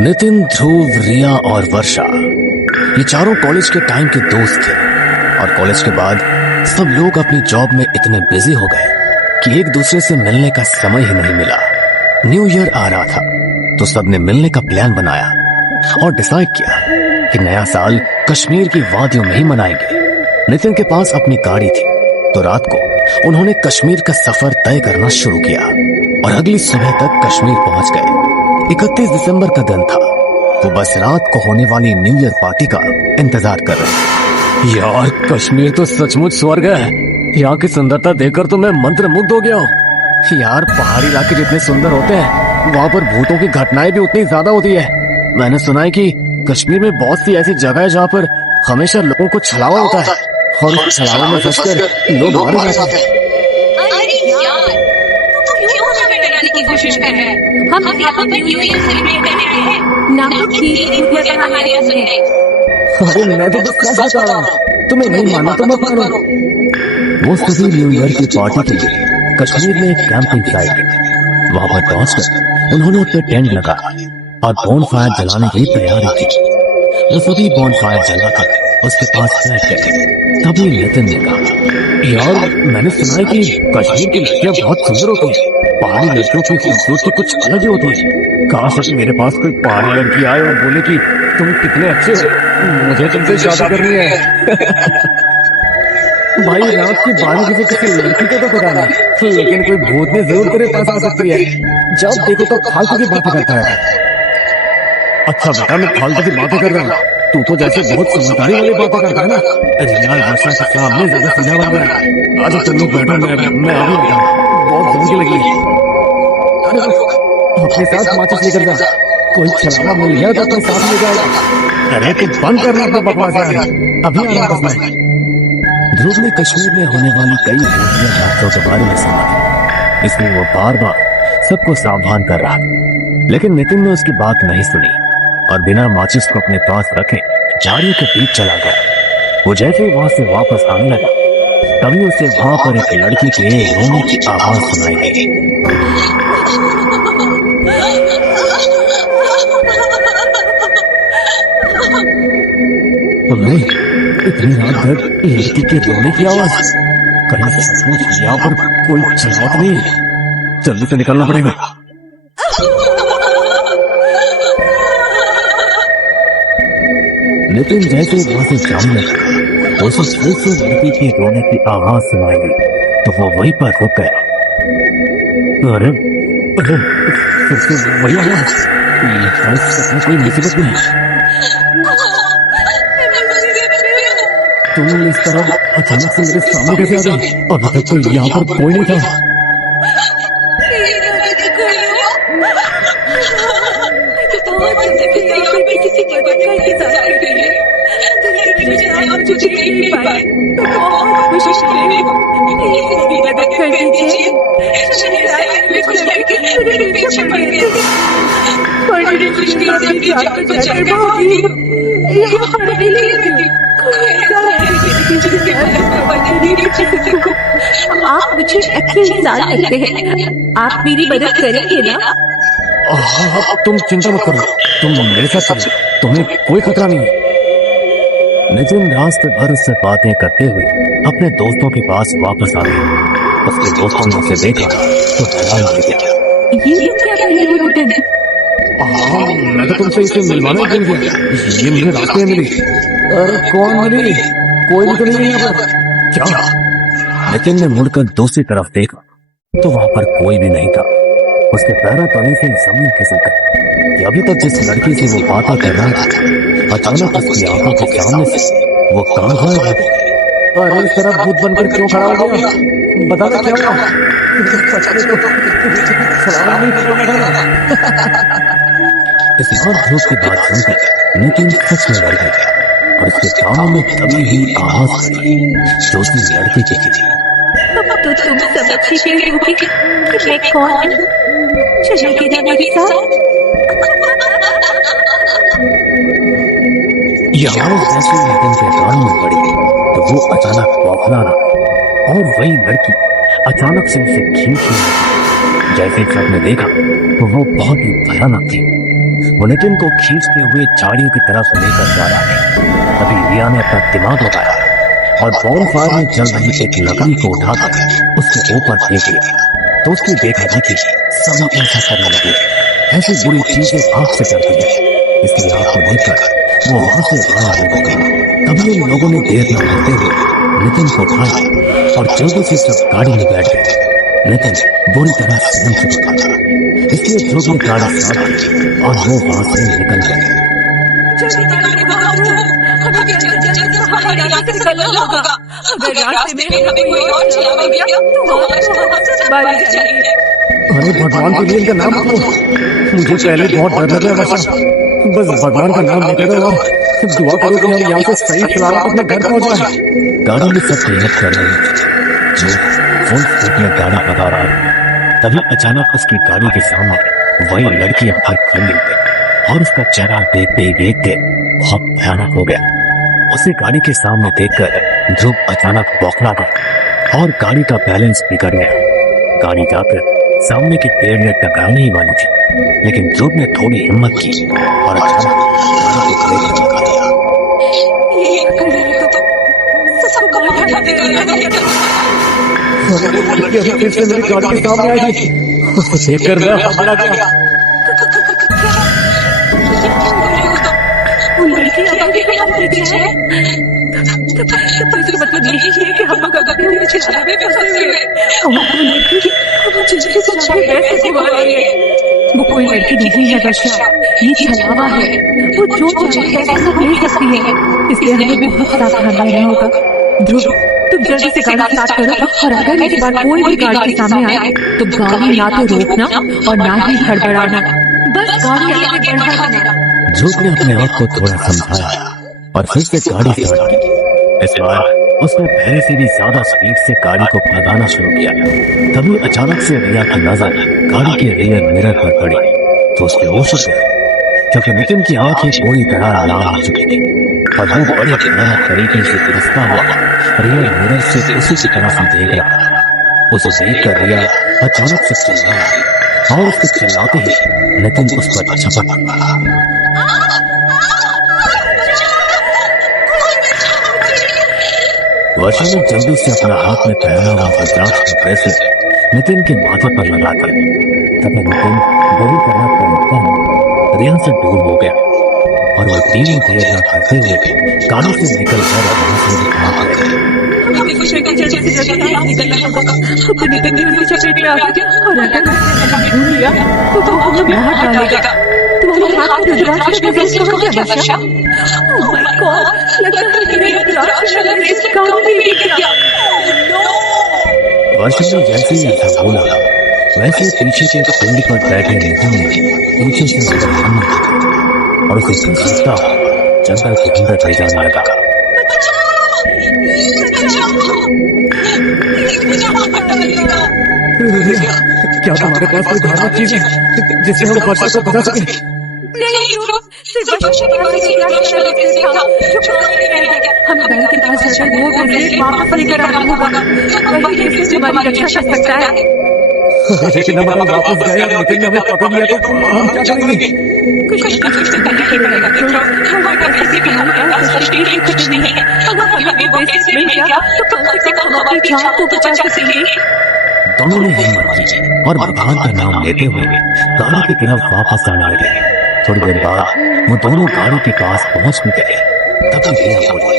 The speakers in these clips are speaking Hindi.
नितिन, ध्रुव, रिया और वर्षा ये चारों कॉलेज के टाइम के दोस्त थे और कॉलेज के बाद सब लोग अपनी जॉब में इतने बिजी हो गए कि एक दूसरे से मिलने का समय ही नहीं मिला। न्यू ईयर आ रहा था तो सबने मिलने का प्लान बनाया और डिसाइड किया कि नया साल कश्मीर की वादियों में ही मनाएंगे। नितिन के पास अपनी गाड़ी थी तो रात को उन्होंने कश्मीर का सफर तय करना शुरू किया और अगली सुबह तक कश्मीर पहुंच गए। 31 दिसंबर का दिन था। वो बस रात को होने वाली न्यू ईयर पार्टी का इंतजार कर रहे। यार, कश्मीर तो सचमुच स्वर्ग है। यहाँ की सुंदरता देखकर तो मैं मंत्रमुग्ध हो गया हूँ। यार, पहाड़ी इलाके जितने सुंदर होते हैं वहाँ पर भूतों की घटनाएं भी उतनी ज्यादा होती है। मैंने सुना है कि कश्मीर में बहुत सी ऐसी जगह है जहाँ पर हमेशा लोगों को छलावा होता है और उस छलावे में फंसकर लोग मारे जाते हैं। की कोशिश कर रहे हैं। हम यहाँ पर न्यू ईयर सेलिब्रेट करने आए हैं, ना कि कहानियां सुनने। अरे मैं तो बस बता रहा हूँ, तुम्हें नहीं माना तो मत मानो। वो सभी न्यू ईयर की पार्टी के लिए कश्मीर में एक कैंपिंग साइट गए। वहाँ पर पहुंचकर उन्होंने अपने टेंट लगाया और बॉन फायर जलाने की तैयारी की। वो सभी बॉन फायर जलाकर उसके पास बैठ गए। तभी नितिन ने कहा, यार मैंने सुना है कि कश्मीर की लड़कियां बहुत सुंदर होती हैं। पहाड़ी लड़कियों की खूबसूरती कुछ अलग ही होती है। काश मेरे पास कोई पहाड़ी लड़की आए और बोले कि तुम कितने अच्छे हो, मुझे तुमसे शादी करनी है। भाई, रात की 12 बजे किसी लड़की को तो पता नहीं, लेकिन कोई भूतनी जरूर तेरे पास आ सकती है। जब देखो तो फालतू की बातें करता है। अच्छा बेटा, मैं फालतू की बातें कर रहा हूँ, तू तो जैसे बहुत समझदारी वाली बातें करता है ना। रिया वर्षा के सामने ज्यादा सीधा बन रहा है। अच्छा चलो बैठो, मैं अभी आता हूँ, बहुत भूख लगी है। अरे अपने साथ माचिस लेकर जा, कोई छलावा मिल गया तो अपने साथ ले जाएगा। अरे तू बंद करना अपना बकवास यार, अभी आ रहा हूँ। ध्रुव ने कश्मीर में होने वाली कई भूतिया हादसों के बारे में सुना था, इसलिए वो बार बार सबको सावधान कर रहा था। लेकिन नितिन ने उसकी बात नहीं सुनी और बिना माचिस को अपने पास रखे झाड़ियों के बीच चला गया। वो जैसे ही वहां से वापस आने लगा तभी उसे वहां पर एक लड़की के रोने की आवाज सुनाई दी। तुमने इतनी रात भर लड़की के रोने की आवाज? कहीं सचमुच यहाँ पर कोई छलावत नहीं है? जल्दी से निकलना पड़ेगा। लेकिन जैसे वहां से जाने लगा उसे फिर से लड़की के रोने की आवाज सुनाई दी तो वो वहीं पर रुक गया। अरे अरे, फिर से वही आवाज। ये कोई मुसीबत नहीं। तुम इस तरह अचानक से मेरे सामने कैसे आ गई? अभी तक तो यहाँ पर कोई नहीं था। आप मुझे अकेले डाल सकते हैं, आप मेरी मदद करेंगे ना? तुम चिंता मत करो, तुम मेरे साथ चलो, तुम्हें कोई खतरा नहीं है। नितिन रास्ते भर उससे बातें करते हुए अपने दोस्तों के पास वापस आ गया। उसके दोस्तों ने उसे देखा तो हैरान हो गया। ये क्या कर रहे हो नितिन? मैं तो तुमसे इसे मिलवाना ही भूल गया। ये मेरे रास्ते में मिली। अरे कौन मिली? कोई भी तो नहीं है यहाँ पर। क्या? नितिन ने मुड़कर दूसरी तरफ देखा तो वहां पर कोई भी नहीं था। उसके पैरों तले से जमीन खिसक गई। अभी तक जिस लड़की से वो बातें कर रहा था अचानक उसकी आंखों के सामने से वो कहाँ गायब हो गई। अरे इस तरह भूत बनकर क्यों खड़ा हो गया? बताना क्या हुआ? इस बार ध्रुव की बात सुनकर नितिन सच में डर गया और उसके कानों में तभी ही आवाज आई जो उसने लड़की की थी। तो तुम समझ ही गए होगे कि मैं कौन हूँ। चलोगे ना मेरे साथ? यहाँ जैसे नितिन के कान में पड़ी तो वो अचानक बौखला रहा और वही लड़की अचानक से उसे खींच ली। जैसे सबने देखा तो वो बहुत ही भयानक थी। वो नितिन को खींचते हुए झाड़ियों की तरफ लेकर जा रहा है। तभी रिया ने अपना दिमाग लगाया और बॉनफायर में जल रही एक लकड़ी को उठाकर उसके ऊपर फेंक दिया। तो उसकी देखा देखी सभी ऐसा करने लगे। ऐसी बुरी चीजें आग से डरती है, इसलिए आग को देखकर वो वहां से गायब हो गए। तभी उन लोगों ने देर न करते हुए नितिन को उठाया और जल्दी से सब गाड़ी में बैठ गए। नितिन बुरी तरह सहम चुका था, इसलिए ध्रुव ने गाड़ी स्टार्ट की और वो वहां से निकल गए। जल्दी गाड़ी बढ़ाओ, हमें जल्दी हमारे रास्ते से निकलना होगा। अगर रास्ते में हमें कोई और चलावा गया तो हम मारे जाएंगे। अरे भगवान के लिए इनका नाम लो, मुझे पहले बहुत डर लग रहा है बस भगवान का नाम लेते रहो और दुआ करो कि हम यहाँ से सही सलामत अपने घर पहुंच जाए। गाड़ी में सब तैयार कर रहे थे, जो फुल स्पीड में गाड़ी भगा रहा था। तभी अचानक उसकी गाड़ी के सामने वही लड़की अपना खड़ी गई और उसका चेहरा देखते ही देखते बहुत भयानक हो गया। उसे गाड़ी के सामने देखकर ध्रुव अचानक बौखला गया और गाड़ी का बैलेंस बिगड़ गया। गाड़ी जाकर सामने के पेड़ में टकराने ही वाली थी, लेकिन ध्रुव ने थोड़ी हिम्मत की और अचानक गाड़ी को ब्रेक लगा दिया। ये तो सबको मार देगा। फिर से मेरी गाड़ी के सामने आएगी, उसे देखकर मैं हबड़ा गया। वो लड़की आगे को हम पीछे है, तो इसका मतलब यही है कि हम लोग अगर पीछे चलावे फंसे हुए हैं। वो लड़की जिसके चलावे कैसे सिखा रही है? वो कोई लड़की नहीं है वर्षा, ये छलावा है। वो जो चाहे ऐसा ले सकती है, इसलिए हमें बहुत सावधान रहना होगा। ध्रुव, तुम जल्दी से गाड़ी स्टार्ट करो और अगर इस बार कोई भी गाड़ी के सामने आए तो गाड़ी ना तो रोकना और ना ही हड़बड़ाना, बस गाड़ी आगे बढ़ा देना। ध्रुव ने अपने आप को थोड़ा समझाया और फिर से गाड़ी स्टार्ट की। इस बार उसने पहले से भी ज्यादा स्पीड से गाड़ी को भगाना शुरू किया। तभी अचानक से रिया की नजर गाड़ी के रियर मिरर पर पड़ी तो उसके होश उड़ गए, क्योंकि नितिन की आंखें पूरी तरह लाल हो चुकी थी और वो बड़े भयानक तरीके से गिरफ्ता हुआ रियर मिरर से उसी की तरफ देख रहा था। उसे देखकर रिया अचानक से चिल्लाया और उसके चिल्लाते ही नितिन उस पर झपट पड़ा। वर्षा ने जल्दी से अपना हाथ में पहना हुआ रुद्राक्ष का ब्रेसलेट नितिन के माथे पर लगा दिया। तभी नितिन बुरी तरह परेशान रिया से दूर हो गया और वह धीरे धीरे न करते हुए गाड़ी से निकल कर वहां से भाग गए। हमें कुछ भी जल्दी से जल्दी यहाँ निकलना होगा। तो नितिन ने उनकी चपेट में आ गया और अगर उसने ढूंढ लिया तो वो हमें मार डालेगा। तुम्हारे हाथ में रुद्राक्ष का ब्रेसलेट कहाँ गया वर्षा? ओह माय गॉड, लगता है कि मेरा रुद्राक्ष का ब्रेसलेट काम नहीं किया। वर्षा ने जैसे ही ऐसा बोला वैसे पीछे के कुंड पर बैठे नितिन ने पीछे से उसका सामने देखा और उसे घसीटता जंगल के अंदर ले जाने लगा। क्या तुम्हारे पास कोई धार्मिक चीज है जिससे हम वर्षा को बचा सके? नहीं ध्रुव, सिर्फ वर्षा के पास एक रुद्राक्ष का ब्रेसलेट था जो काम नहीं आएगा। हमें गाड़ी के पास जाकर वो ब्रेसलेट वापस लेकर आना होगा। वही ब्रेसलेट हमारी रक्षा कर सकता है। लेकिन हम अगर वापस गए और नितिन ने हमें पकड़ लिया तो हम क्या करेंगे? कुछ करना पड़ेगा ध्रुव। हमारे पास ऐसी कहानी का सृष्टि ही कुछ नहीं है। अगर हमें वो ब्रेसलेट मिल गया तो कम से कम हम अपनी जान को बचा सकेंगे। दोनों ने हिम्मत की और भगवान का नाम लेते हुए गाड़ी की तरफ वापस आने लगे। थोड़ी देर बाद वो दोनों गाड़ी के पास पहुंच भी गए। तभी रिया बोली,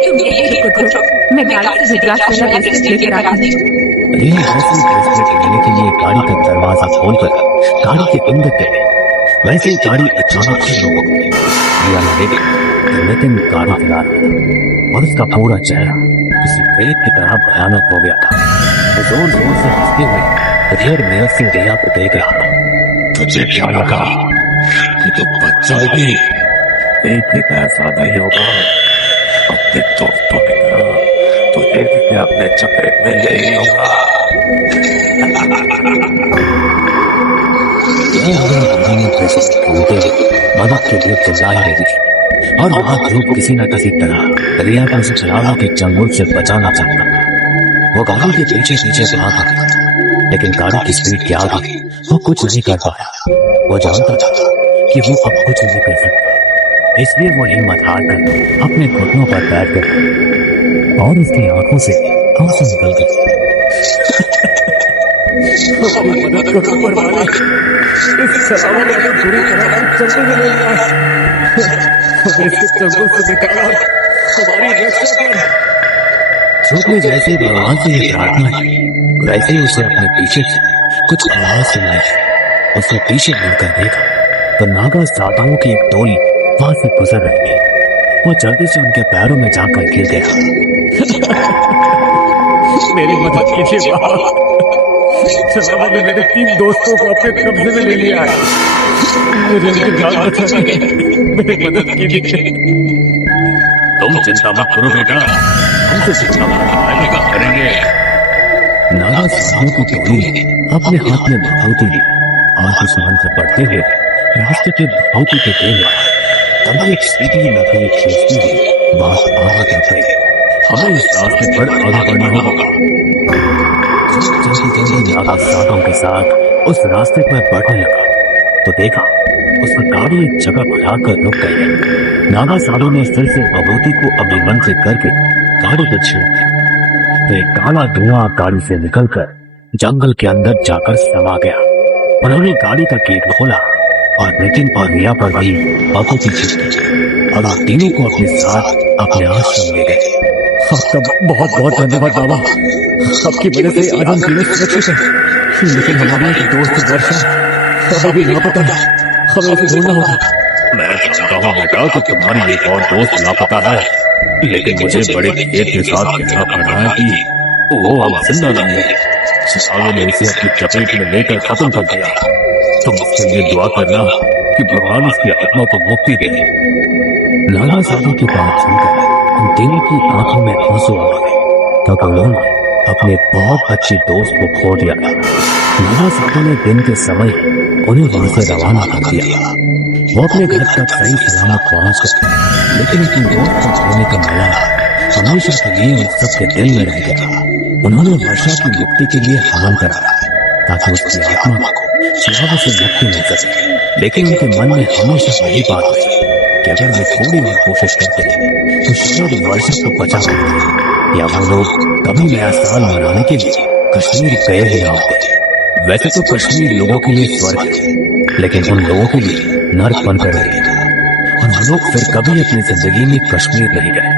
तुम यहीं रुको ध्रुव, मैं गाड़ी से रुद्राक्ष वाला ब्रेसलेट लेकर आती हूँ। रिया जैसे ही ब्रेसलेट लेने के लिए गाड़ी का दरवाजा खोलकर गाड़ी के अंदर गए, वैसे ही गाड़ी अचानक से रुक गई। रिया ने देखा कि नितिन गाड़ी चला रहा था और उसका पूरा चेहरा किसी प्रेत की तरह भयानक हो गया था। वो जोर जोर से हंसते हुए रियर मिरर से रिया को देख रहा था। तुझे क्या लगा कि तू बच जाएगी? एक दिन ऐसा नहीं होगा। अपने दोस्तों की तरह तुझे भी अपने चपेट में ले ही लूंगा। मदद के लिए चिल्ला रही थी और वहां ध्रुव किसी न किसी तरह रिया को उस छलावा के चंगुल से बचाना चाहता था। वो गाड़ी के पीछे पीछे भागा था, लेकिन गाड़ी की स्पीड के आगे वो कुछ नहीं कर पाया। वो जानता था कि वो अब कुछ नहीं कर सकता, इसलिए वो हिम्मत हारकर अपने घुटनों पर बैठ गया और उसकी आंखों से आंसू निकल गए। मदद करो ऊपर वाले, इस सलामत को पूरी तरह चंगुल में ले लिया, हमें इसके चंगुल से निकाला, हमारी रक्षा कर। चोपड़े जैसे भगवान से ये प्रार्थना की, वैसे ही उसे अपने पीछे से कुछ आवाज सुनाई। उसने पीछे मुड़कर देखा तो नागा साधुओं की एक टोली वहां से गुजर रही थी। वो जल्दी से उनके पैरों में जाकर गिर गया। मेरी मदद कीजिए बाबा, सलामत ने मेरे 3 दोस्तों को अपने कब्जे में ले लिया है, मुझे उनकी जान बचानी है, मेरी मदद कीजिए। तुम चिंता मत करो बेटा, हमसे चिंता मत करेंगे। नागा साधुओं की टोली ने अपने हाथ में भगवती ली और कुछ मंत्र पढ़ते हुए रास्ते पे भगवती के देंगे। तभी एक सीधी लकड़ी खींचती हुई बात आगे बढ़ गई। हमें इस रास्ते पर आगे बढ़ना होगा। जल्दी नागा साधुओं के साथ उस रास्ते पर बढ़ने लगा तो देखा उसका गाड़ी एक जगह बुलाकर रुक गई है। नागा साधु ने फिर से भगवती को अभिमंत्रित करके गाड़ी को छेड़ दी तो एक काला धुआं गाड़ी से निकलकर जंगल के अंदर जाकर समा गया। उन्होंने गाड़ी का गेट खोला और नितिन और रिया पर भी भगवती छिड़की और आप तीनों को अपने साथ अपने आश्रम ले गए। आपका बहुत बहुत धन्यवाद बाबा, आपकी वजह से आज हम तीनों सुरक्षित हैं, लेकिन हमारी एक दोस्त वर्षा अभी लापता है, हमें उसे ढूंढना होगा। मैं जानता हूँ बेटा कि तुम्हारी एक और दोस्त लापता है, लेकिन मुझे बड़े खेत के साथ कहना पड़ रहा है कि वो अब जिंदा नहीं है। सालों ने इसे अपनी चपेट में लेकर खत्म कर दिया। तुम उसके लिए दुआ करना कि भगवान उसकी आत्मा को मुक्ति दे। नागा साधु की बात सुनकर उन तीनों की आंखों में आंसू आ गए क्योंकि उन्होंने अपने बहुत अच्छे दोस्त को खो दिया था। नागा साधु ने दिन के समय उन्हें वहां से रवाना कर दिया। वो अपने घर तक सही सलामत पहुंच गए, लेकिन अपने दोस्त को खोने का मौला हमेशा के लिए उन सबके दिल में रह गया। उन्होंने वर्षा की मुक्ति के लिए हवन कराया ताकि उसकी आत्मा को स्वभाव से मुक्ति मिल सके, लेकिन उनके मन में हमेशा यही बात रही कि अगर वे थोड़ी और कोशिश करते तो शायद वर्षा को बचा पाते या वो लोग कभी नया साल मनाने के लिए कश्मीर गए ही ना होते। वैसे तो कश्मीर लोगों के लिए स्वर्ग है, लेकिन उन लोगों के लिए नर्क बनकर रह गया और वो लोग फिर कभी अपनी जिंदगी में कश्मीर नहीं गए।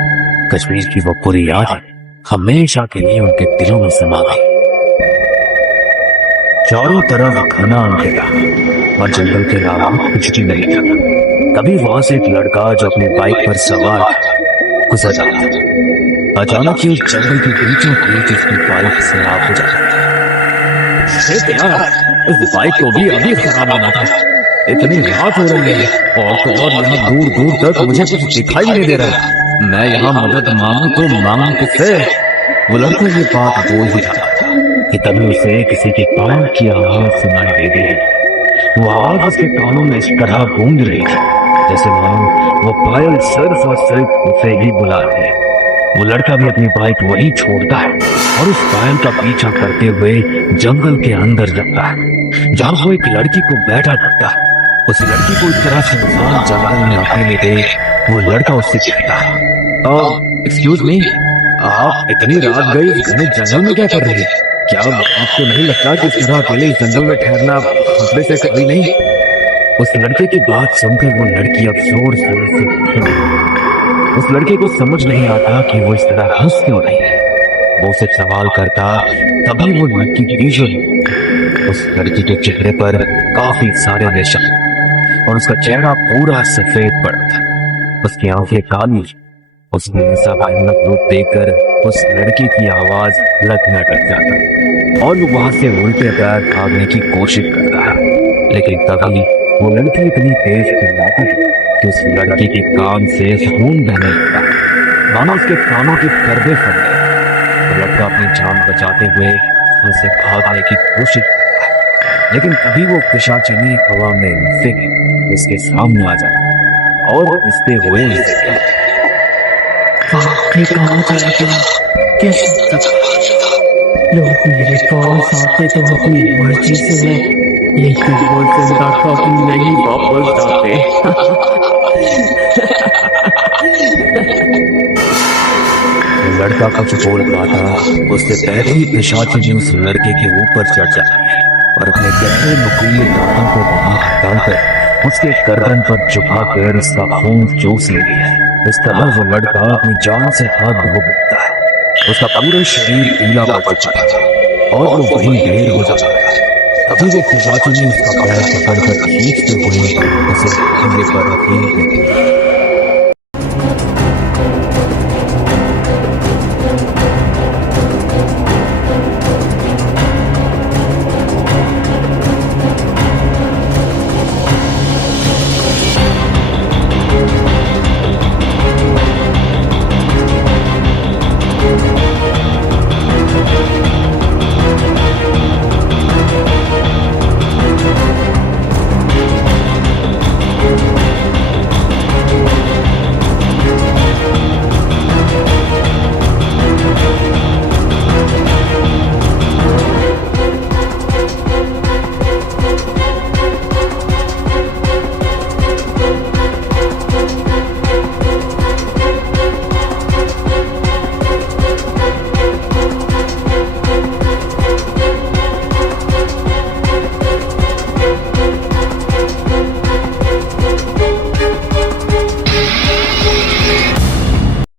कश्मीर की वो पूरी याद हमेशा के लिए उनके दिलों में समा गई। चारों तरफ घना अंधेरा और जंगल के अलावा कुछ भी नहीं था। तभी वहां से एक लड़का जो अपने बाइक पर सवार गुजर रहा था। अचानक ही उस जंगल के बीचों बीच उसकी बाइक खराब हो जाती है। इस बाइक को भी अभी खराब होना था। इतनी रात हो रही है और यहाँ दूर दूर तक मुझे कुछ दिखाई नहीं दे रहा है। मैं यहाँ मदद मांगू तो मांगू किससे? वो लड़का ये बात बोल ही रहा था कि तभी उसे किसी के पायल की आवाज सुनाई दे दी। वो आवाज उसके कानों में इस तरह गूंज रही थी जैसे मानो वो पायल सिर्फ और सिर्फ उसे ही बुला रही है। वो लड़का भी अपनी बाइक वहीं छोड़ता है और उस पायल का पीछा करते हुए जंगल के अंदर जाता है जहाँ वो एक लड़की को बैठा करता है। उस लड़की को इस तरह सुनसान जंगल में अकेले देख वो लड़का उससे कहता है, एक्सक्यूज मी, आप इतनी रात गई इस घने जंगल में क्या कर रही है? क्या आपको नहीं लगता कि इस तरह अकेले इस जंगल में ठहरना खतरे से कभी नहीं? उस लड़के की बात सुनकर वो लड़की अब जोर जोर से हंसने लगी। उस लड़के को समझ नहीं आता कि वो इस तरह हंस क्यों रही है। वो उसे सवाल करता तभी वो लड़की की उस लड़की के चेहरे पर काफी सारे निशान और उसका चेहरा पूरा सफेद पड़ा था। उसकी आंखें काली। उसने ऐसा भयानक रूप देखकर उस लड़की की आवाज लगना डर जाता और वो वहां से उल्टे पैर भागने की कोशिश करता है, लेकिन तभी वो लड़की इतनी तेज चिल्लाती है कि उस लड़की के कान से खून बहने लगता है, मानो उसके कानों की पर्दे फट गए। वो लड़का अपनी जान बचाते हुए वहां से भागने की कोशिश करता है, लेकिन तभी वो पिशाचिनी हवा में उड़ते उसके सामने आ जाता है और उड़ते हुए लोग मेरे पास आते तो अपनी मर्जी से है, लेकिन वो जिंदा कभी नहीं वापस जाते। लड़का कुछ बोल पाता उससे पहले ही पिशाची ने उस लड़के के ऊपर चढ़ जाती है और अपने गहरे नुकीले दांतों को बाहर निकालकर उसके गर्दन पर झुकाकर उसका खून चूस लेती है। इस तरह वो लड़का अपनी जान से हाथ धो बैठता है। उसका पूरा शरीर पीला पड़ चुका था और वो वहीं ढेर हो जाता है। तभी वो पिशाची ने उसका पैर पकड़कर खींचते हुए उसे कंधे पर रख ली।